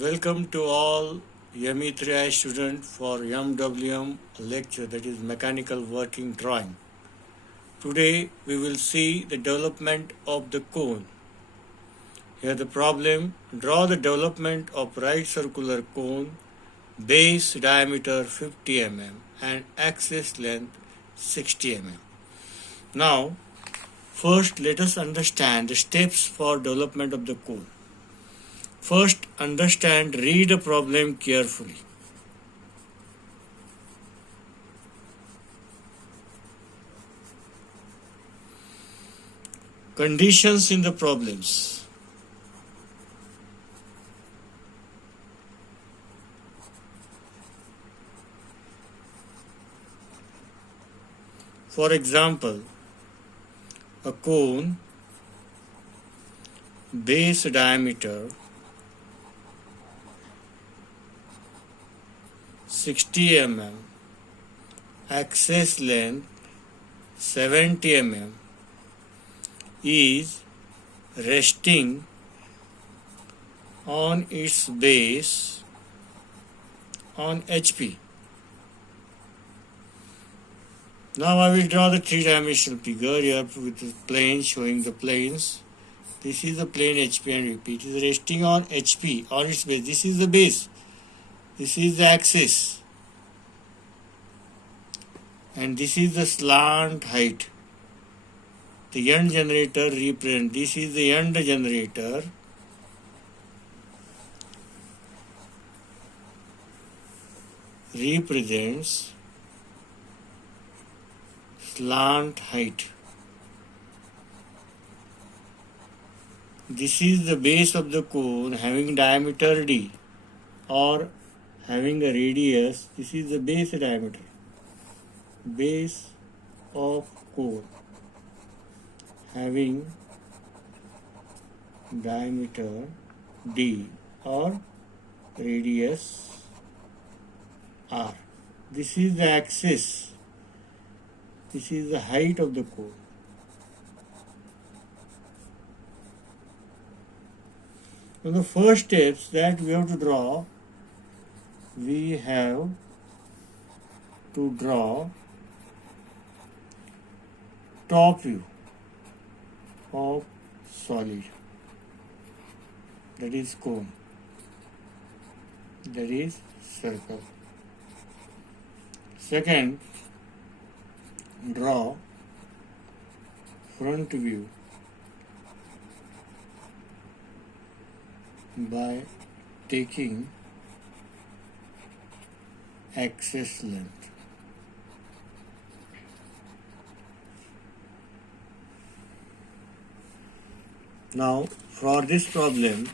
Welcome to all MEIII student for MWM lecture, that is mechanical working drawing. Today we will see the development of the cone. Here the problem: draw the development of right circular cone, base diameter 50 mm and axis length 60 mm. Now first let us understand the steps for development of the cone. First, read the problem carefully. Conditions in the problems. For example, a cone, base diameter 60 mm, axis length 70 mm is resting on its base on HP. Now I will draw the three-dimensional figure here with the plane showing the planes. This is the plane HP and VP. It is resting on HP, on its base. This is the base. This is the axis. And this is the slant height. The end generator represents. This is the end generator. Represents slant height. This is the base of the cone having diameter D or having a radius. This is the base diameter. Base of cone having diameter D or radius R. This is the axis. This is the height of the cone. So the first steps that we have to draw, top view of solid, that is cone, that is circle. Second, draw front view by taking axis length. Now for this problem,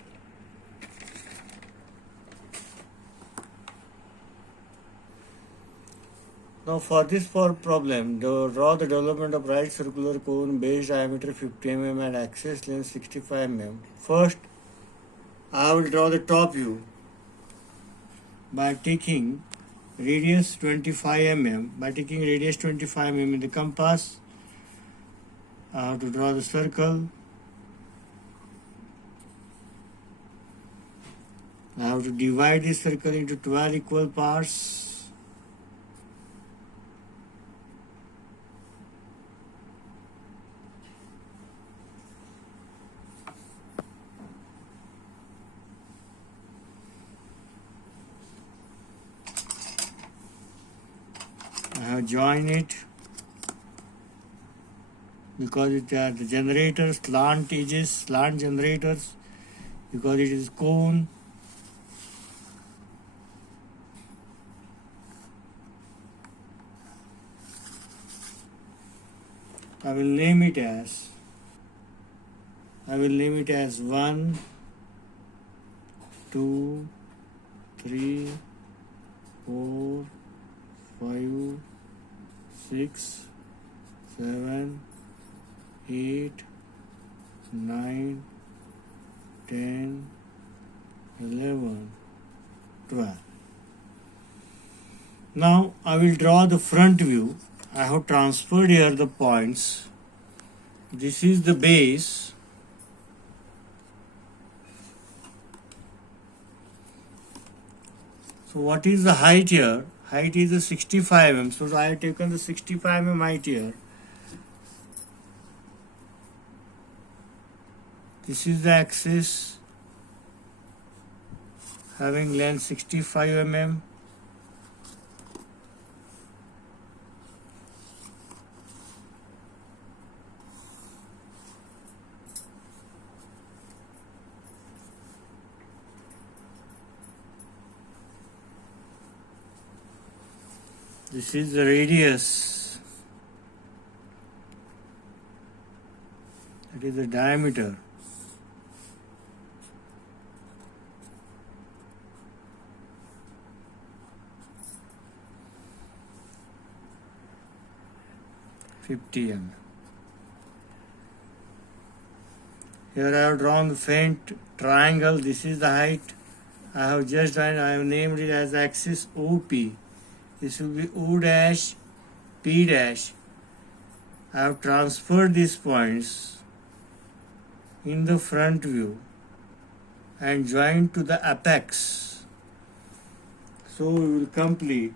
draw the development of right circular cone, base diameter 50 mm and axis length 65 mm. First, I will draw the top view by taking radius 25 mm. By taking radius 25 mm in the compass, I have to draw the circle. I have to divide this circle into 12 equal parts. I have joined it because it are the generators, slant edges, slant generators, because it is cone. I will name it as 1, 2, 3, 4, 5, 6, 7, 8, 9, 10, 11, 12. Now I will draw the front view. I have transferred here the points. This is the base. So what is the height here? Height is 65 mm. So I have taken the 65 mm height here. This is the axis having length 65 mm. This is the radius. That is the diameter. (50 mm). Here I have drawn the faint triangle. This is the height. I have just done. I have named it as axis OP. This will be O dash, P dash. I have transferred these points in the front view and joined to the apex. So we will complete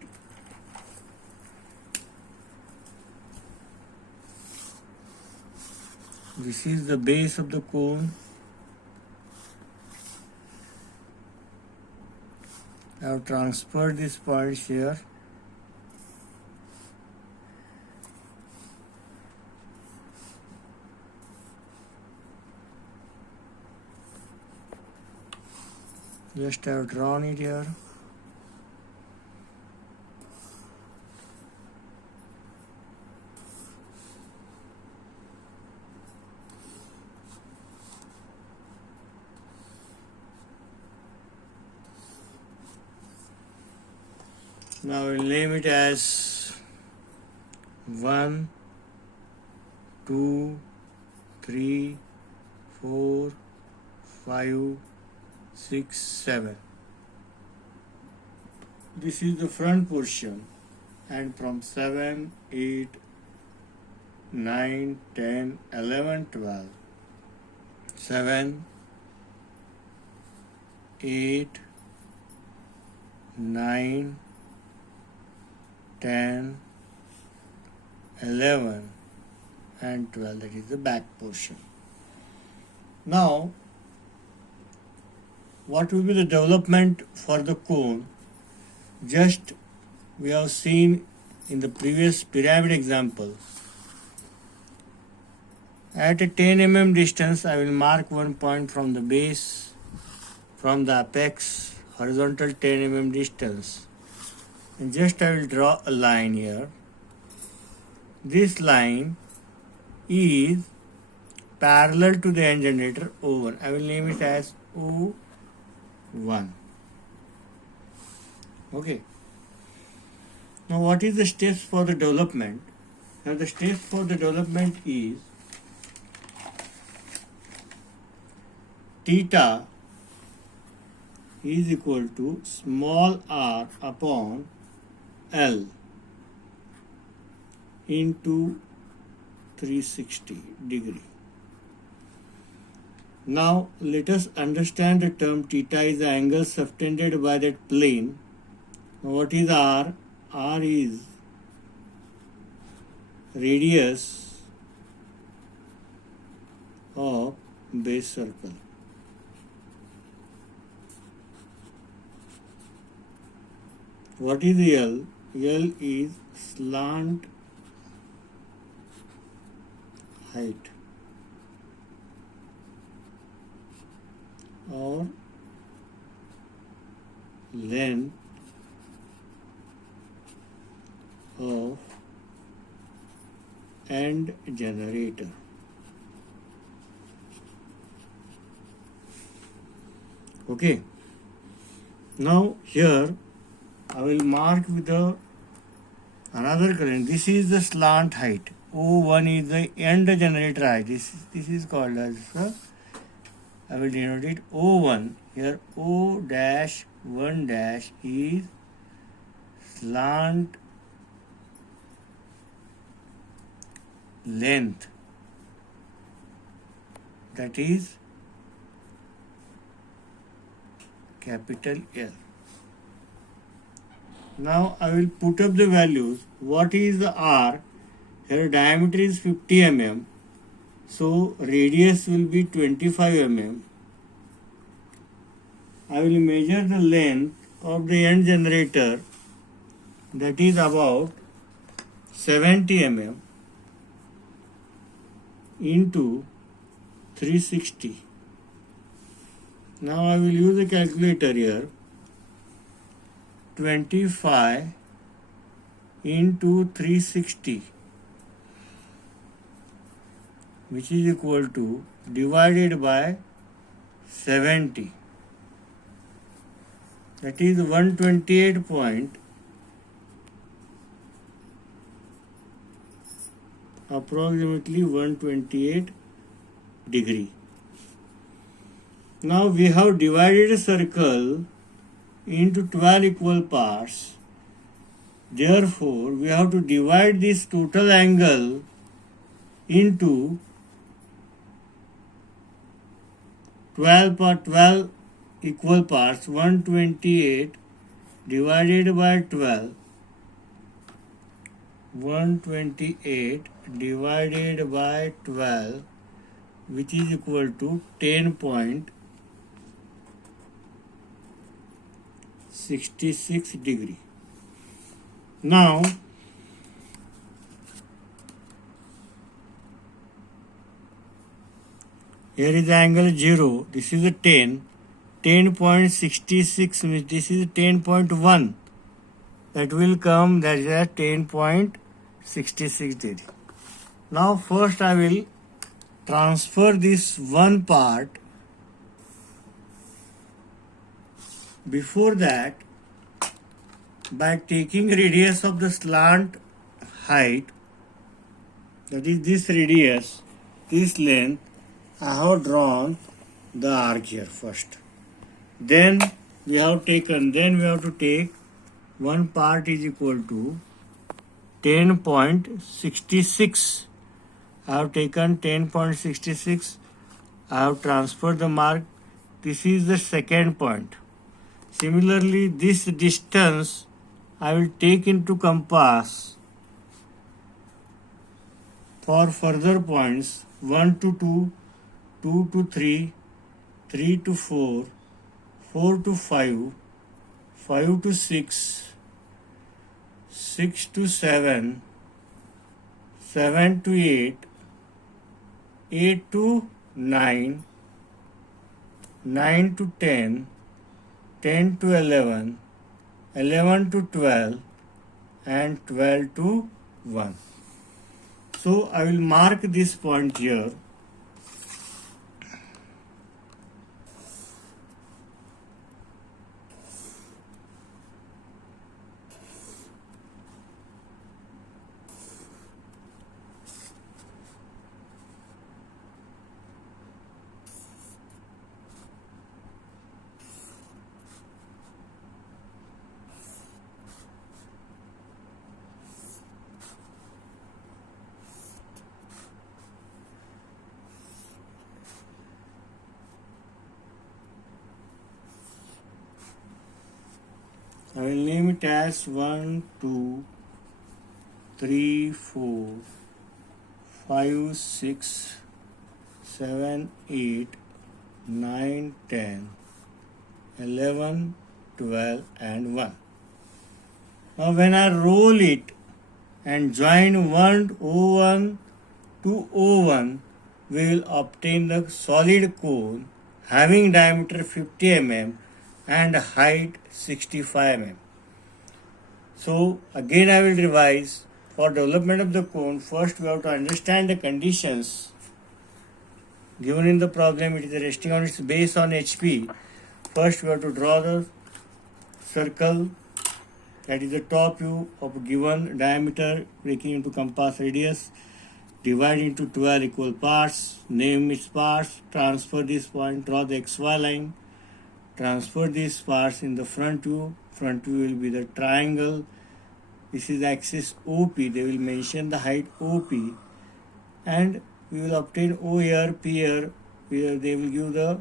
this is the base of the cone. I have transferred these points here. Just have drawn it here. Now we'll name it as 1, 2, 3, 4, 5, 6, 7. This is the front portion, and from 7, 8, 9, 10, 11, 12, 7, 8, 9, 10, 11 and 12, that is the back portion. Now, what will be the development for the cone? Just we have seen in the previous pyramid example. At a 10 mm distance, I will mark one point from the base, from the apex, horizontal 10 mm distance. And just I will draw a line here. This line is parallel to the end generator O1. I will name it as O1. Okay. Now what is the steps for the development? Now the steps for the development is theta is equal to small r upon L into 360 degree. Now let us understand the term theta is the angle subtended by that plane. Now what is R? R is radius of base circle. What is L? L is slant height or length of end generator. Okay. Now here I will mark with the another color. This is the slant height. O1 is the end generator height. This is called as I will denote it O1. Here O dash 1 dash is slant length, that is capital L. Now I will put up the values. What is the R? Here diameter is 50 mm. So radius will be 25 mm. I will measure the length of the end generator, that is about 70 mm into 360. Now I will use a calculator here. 25 into 360, which is equal to divided by 70. That is 128 point, approximately 128 degree. Now we have divided a circle into 12 equal parts. Therefore, we have to divide this total angle into 12 equal parts. 128 divided by 12. 128 divided by 12, which is equal to 10.66 degree. Now here is the angle 0. This is a 10. 10.66 means this is 10.1. That will come, that is a 10.66 degree. Now first I will transfer this one part. Before that, by taking radius of the slant height, that is this radius, this length, I have drawn the arc here first. Then we have to take one part is equal to 10.66. I have taken 10.66. I have transferred the mark. This is the second point. Similarly, this distance I will take into compass for further points 1 to 2, 2 to 3, 3 to 4, 4 to 5, 5 to 6, 6 to 7, 7 to 8, 8 to 9, 9 to 10, 10 to 11, 11 to 12, and 12 to 1. So I will mark this point here. I will name it as 1, 2, 3, 4, 5, 6, 7, 8, 9, 10, 11, 12, and 1. Now when I roll it and join 1 O1 to O1, we will obtain the solid cone having diameter 50 mm and height 65 mm. So again I will revise. For development of the cone, first we have to understand the conditions given in the problem. It is resting on its base on HP. First we have to draw the circle, that is the top view of a given diameter breaking into compass radius. Divide into 12 equal parts, name its parts, transfer this point, draw the XY line, transfer these parts in the front view. Front view will be the triangle. This is axis OP. They will mention the height OP, and we will obtain O here, P here, where they will give the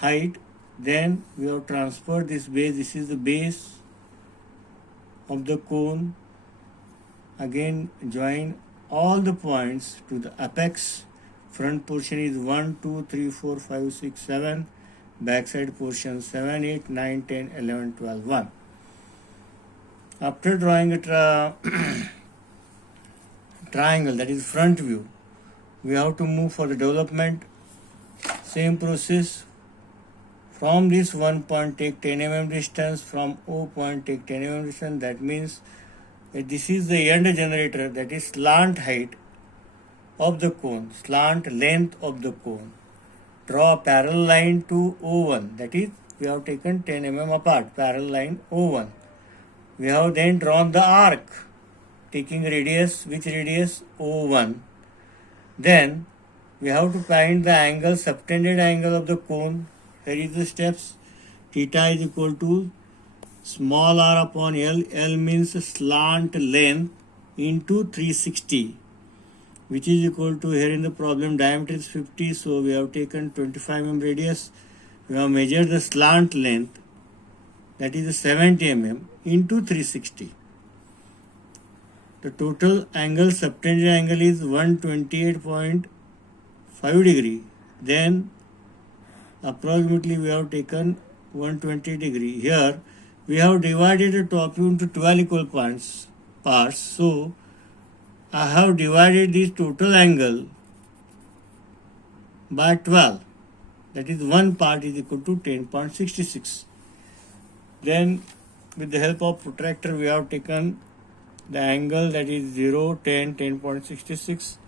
height. Then we have transferred this base. This is the base of the cone. Again join all the points to the apex. Front portion is 1, 2, 3, 4, 5, 6, 7. Backside portion 7, 8, 9, 10, 11, 12, 1. After drawing a triangle, that is front view, we have to move for the development. Same process. From this one point take 10 mm distance, from O point take 10 mm distance. That means that this is the end generator, that is slant height of the cone, slant length of the cone. Draw a parallel line to O1, that is we have taken 10 mm apart, parallel line O1. We have then drawn the arc, taking radius, which radius? O1. Then we have to find the angle, subtended angle of the cone. Here is the steps. Theta is equal to small r upon L. L means slant length into 360, which is equal to, here in the problem diameter is 50, so we have taken 25 mm radius. We have measured the slant length, that is 70 mm into 360. The total angle, subtended angle is 128.5 degree. Then approximately we have taken 120 degree. Here we have divided the top view into 12 equal parts. So I have divided this total angle by 12. That is one part is equal to 10.66. Then with the help of protractor we have taken the angle, that is 0, 10, 10.66.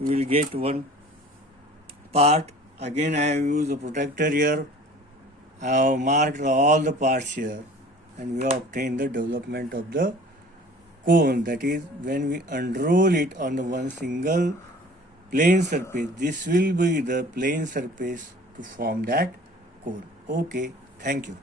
We will get one part. Again I have used the protractor here. I have marked all the parts here, and we have obtained the development of the cone, that is when we unroll it on the one single plane surface. This will be the plane surface to form that cone. Okay, thank you.